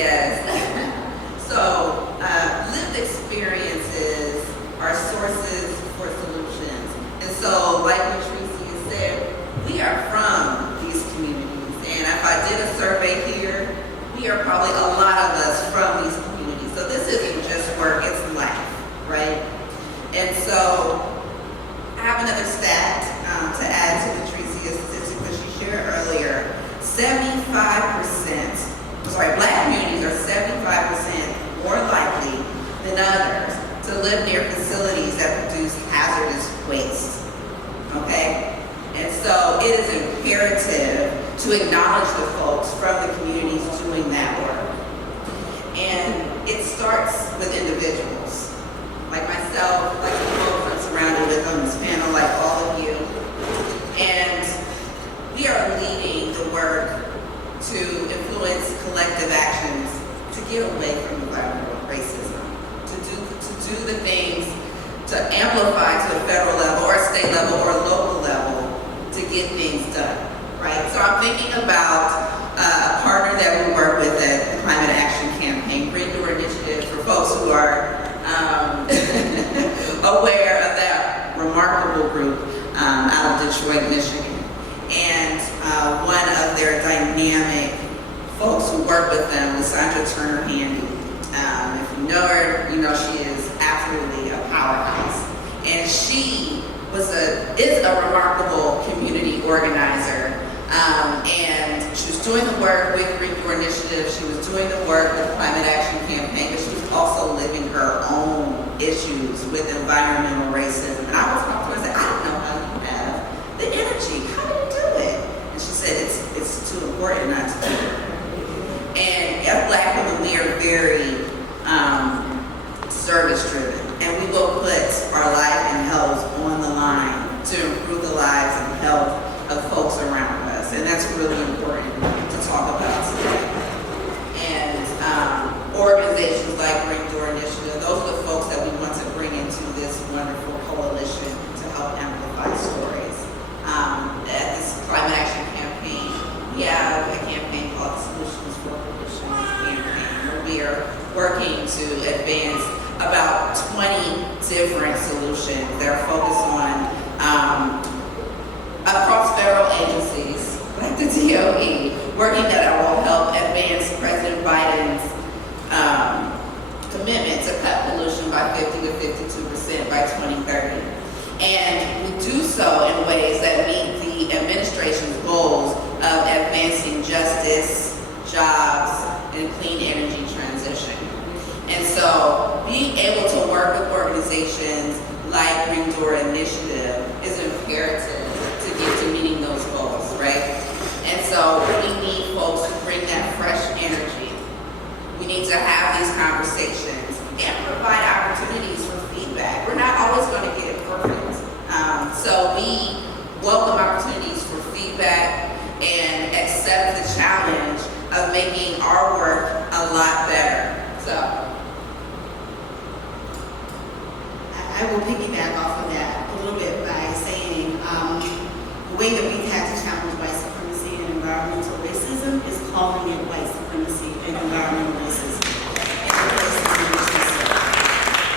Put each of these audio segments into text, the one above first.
Yes. So, lived experiences are sources for solutions. And so, like Latricea said, we are from these communities. And if I did a survey here, we are probably a lot of us from these communities. So this isn't just work, it's life, right? And so, I have another stat to add to Latricia's statistic that she shared earlier. 75%, Black communities are 75% more likely than others to live near facilities that produce hazardous waste, okay? And so it is imperative to acknowledge the folks from the communities doing that work. And it starts with individuals, like myself, like the folks I'm surrounded with on this panel, like all of you. And we are leading the work to influence collective actions to get away from environmental racism, to do the things to amplify to a federal level or a state level or a local level to get things done, right? So I'm thinking about a partner that we work with at the Climate Action Campaign, Green Door Initiative, for folks who are aware of that remarkable group out of Detroit, Michigan. And one of their dynamic folks who work with them was Sandra Turner Handy. If you know her, you know she is absolutely a powerhouse. And she is a remarkable community organizer. And she was doing the work with Green Door Initiative. She was doing the work with the Climate Action Campaign, but she was also living her own issues with environmental racism. And I was talking to her and said, I don't know how you have the energy. How do you do it? And she said, it's too important not to do it. And as Black women, we are very service-driven, and we will put our life and health on the line to improve the lives and health of folks around us, and that's really important to talk about today. And organizations like Green Door Initiative, those are the folks that we want to bring into this wonderful coalition to help amplify stories. At this Climate Action Campaign, we have a campaign called Solutions for Pollution Campaign, where we are working to advance about 20 different solutions that are focused on across federal agencies, like the DOE, working that will help advance President Biden's commitment to cut pollution by 50 to 52% by 2030. And we do so in ways that meet the administration's goals of advancing justice, jobs, and clean energy transition. And so being able to work with organizations like Green Door Initiative is imperative to get to meeting those goals, right? And so we need folks to bring that fresh energy. We need to have these conversations and provide opportunities for feedback. We're not always going to get it perfect. So we welcome opportunities for feedback and accept the challenge of making our work a lot better. So I will piggyback off of that a little bit by saying the way that we've had to challenge white supremacy and environmental racism is calling it white supremacy and environmental racism.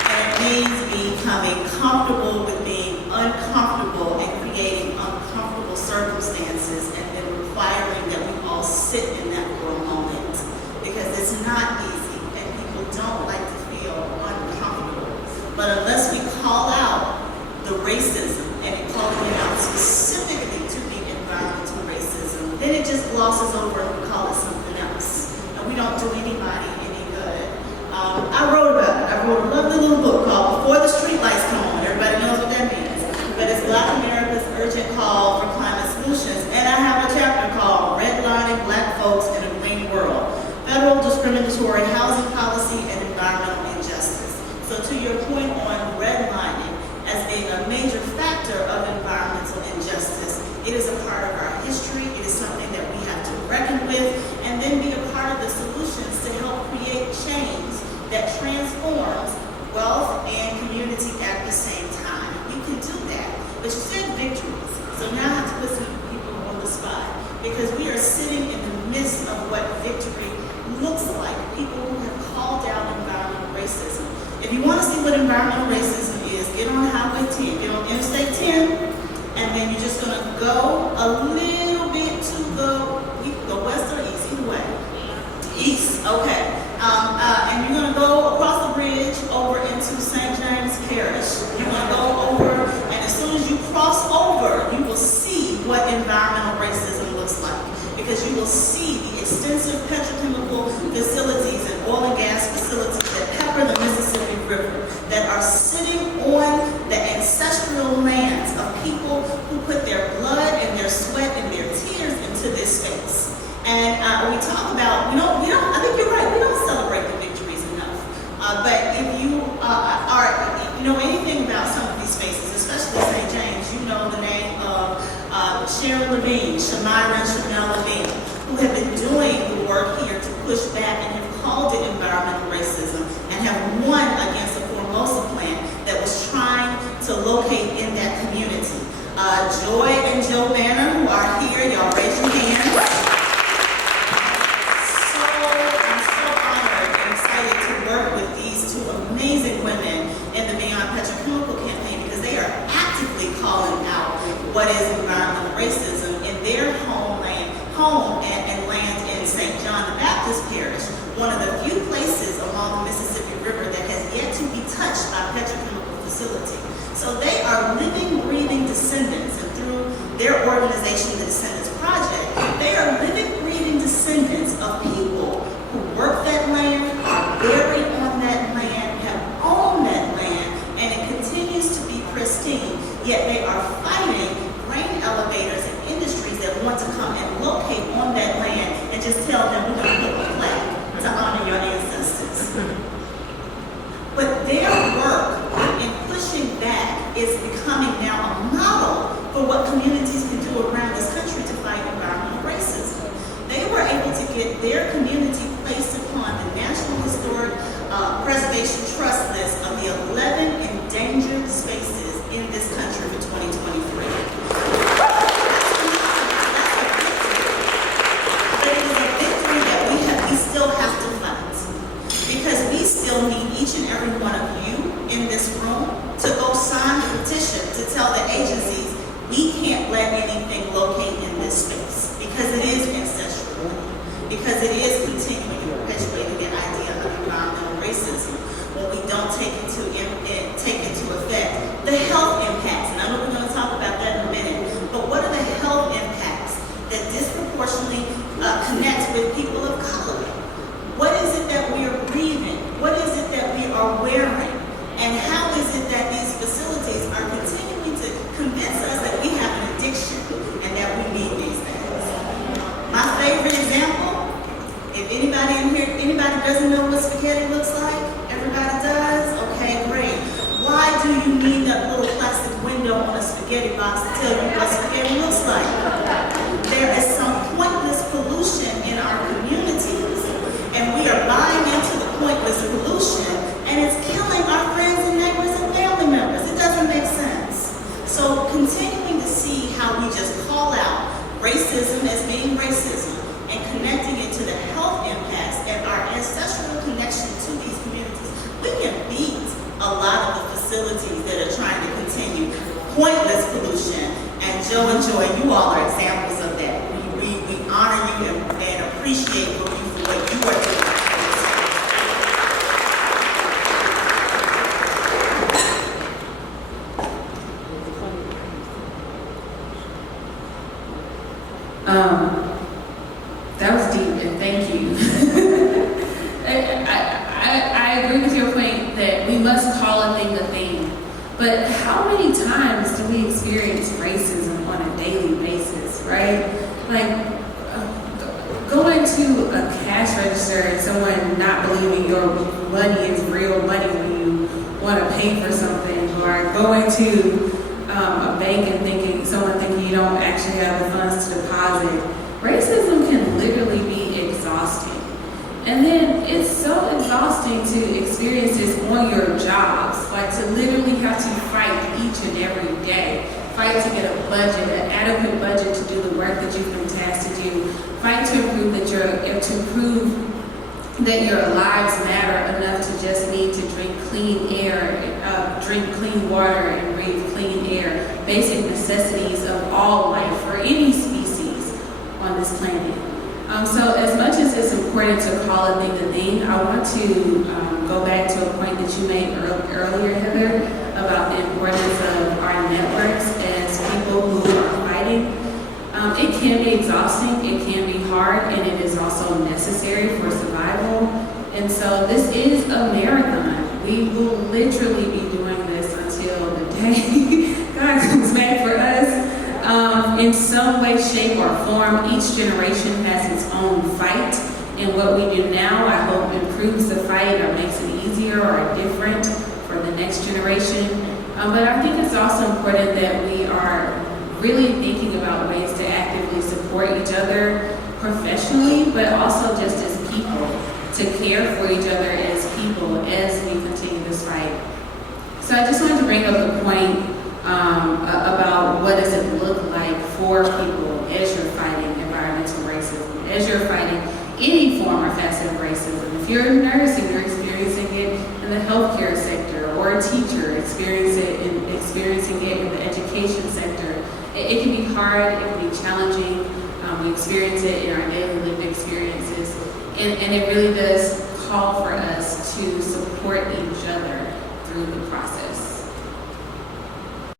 And it means becoming comfortable with being uncomfortable and creating uncomfortable circumstances and then requiring that we all sit in that for a moment, because it's not easy and people don't like to feel uncomfortable. But unless we call out the racism and calling it out specifically to the environmental racism, then it just glosses over and we call it something else. And we don't do anybody any good. I wrote about it. I wrote a lovely little book called Before the Streetlights Come On. Everybody knows what that means. But it's Black America's Urgent Call for Climate Solutions. And I have a chapter called Redlining Black Folks in a Green World: Federal Discriminatory Housing Policy and Environmental Injustice. So to your point on redlining as being a major factor of environmental injustice, it is a part of our history. It is something that we have to reckon with and then be a part of the solutions to help create change that transforms wealth and community at the same time. You can do that. But you said victories. So now I have to put some people on the spot, because we are sitting in the midst of what victory looks like. environmental racism is get on Highway 10, get on Interstate 10, and then you're just going to go a little bit to the west or east, either way. East, okay. And you're going to go across the bridge over into St. James Parish. You're going to go over, and as soon as you cross over, you will see what environmental racism looks like. Because you will see the extensive petrochemical facilities and oil and gas facilities that pepper the Mississippi River, that are sitting on the ancestral lands of people who put their blood and their sweat and their tears into this space. And we talk about, I think you're right, we don't celebrate the victories enough. But if you know anything about some of these spaces, especially St. James, you know the name of Sharon Levine, Shamira and Chanel Levine, who have been doing the work here to push back and have called it environmental racism and have won against the Formosa plan that was trying to locate in that community. Joy and Joe Banner, who are here, y'all raise your hands. I'm so honored and excited to work with these two amazing women in the Beyond Petrochemical campaign because they are actively calling out what is environmental racism in their home and land in St. John the Baptist Parish, one of the few places along the Mississippi River that has yet to be touched by petrochemical facility. So they are living, breathing descendants, and through their organization, the Descendants Project, they are living, breathing descendants of people who work that land, are buried on that land, have owned that land, and it continues to be pristine, yet they are fighting grain elevators and industries that want to come and locate on that land and just tell them we're going to put a flag to honor your ancestors. But their work in pushing back is becoming now a model for what communities can do around this country to fight environmental racism. They were able to get their community placed upon the National Historic Preservation Trust list of the 11 endangered spaces in this country for 2023. We still have to fight because we still need each and every one of you in this room to go sign the petition to tell the agencies we can't let anything locate in this space because it is ancestral, because it is continuing to perpetuate the idea of environmental racism when we don't take into effect the health impacts. And I know we're going to talk about that in a minute, but what are the health impacts that disproportionately connect with people of color? What is it that we are breathing? What is it that we are wearing? And how is it that these facilities are continuing to convince us that we have an addiction and that we need these things? My favorite example, if anybody in here, anybody doesn't know what spaghetti looks like? Everybody does? Okay, great. Why do you need that little plastic window on a spaghetti box to tell you what spaghetti looks like? There is some pointless pollution in our communities, and we are buying into the pointless pollution, and it's killing our friends and neighbors and family members. It doesn't make sense. So continuing to see how we just call out racism as being racism and connecting it to the health impacts and our ancestral connection to these communities, we can beat a lot of the facilities that are trying to continue pointless pollution. And Joe and Joy, you all are examples of that. We honor you and appreciate you for what you are doing. That was deep, and thank you. I agree with your point that we must call a thing a thing. But how many times do we experience racism on a daily basis, right? Like going to a cash register and someone not believing your money is real money when you want to pay for something, or going to a bank and someone thinking you don't actually have the funds to deposit. Racism can literally be exhausting. And then it's so exhausting to experience this on your jobs, like to literally have to fight each and every day, fight to get a budget, an adequate budget to do the work that you've been tasked to do, fight to improve that your lives matter enough to just need to drink clean air, drink clean water, and breathe clean air, basic necessities of all life for any species on this planet. So as much as it's important to call a thing a thing, I want to go back to a point that you made earlier, Heather, about the importance of our networks as people who are fighting. It can be exhausting, it can be hard, and it is also necessary for survival. And so this is a marathon. We will literally be doing this until the day God comes back for us. In some way, shape, or form, each generation has its own fight. And what we do now, I hope, improves the fight or makes it easier or different for the next generation. But I think it's also important that we are really thinking about ways to actively support each other professionally, but also just as people, to care for each other as people as we continue this fight. So I just wanted to bring up the point about what does it look like for people as you're fighting environmental racism, as you're fighting any form or facet of racism. If you're a nurse and you're experiencing it in the healthcare sector, or a teacher experiencing it in the education sector, it can be hard, it can be challenging. We experience it in our daily lived experiences, and it really does call for us to support each other through the process.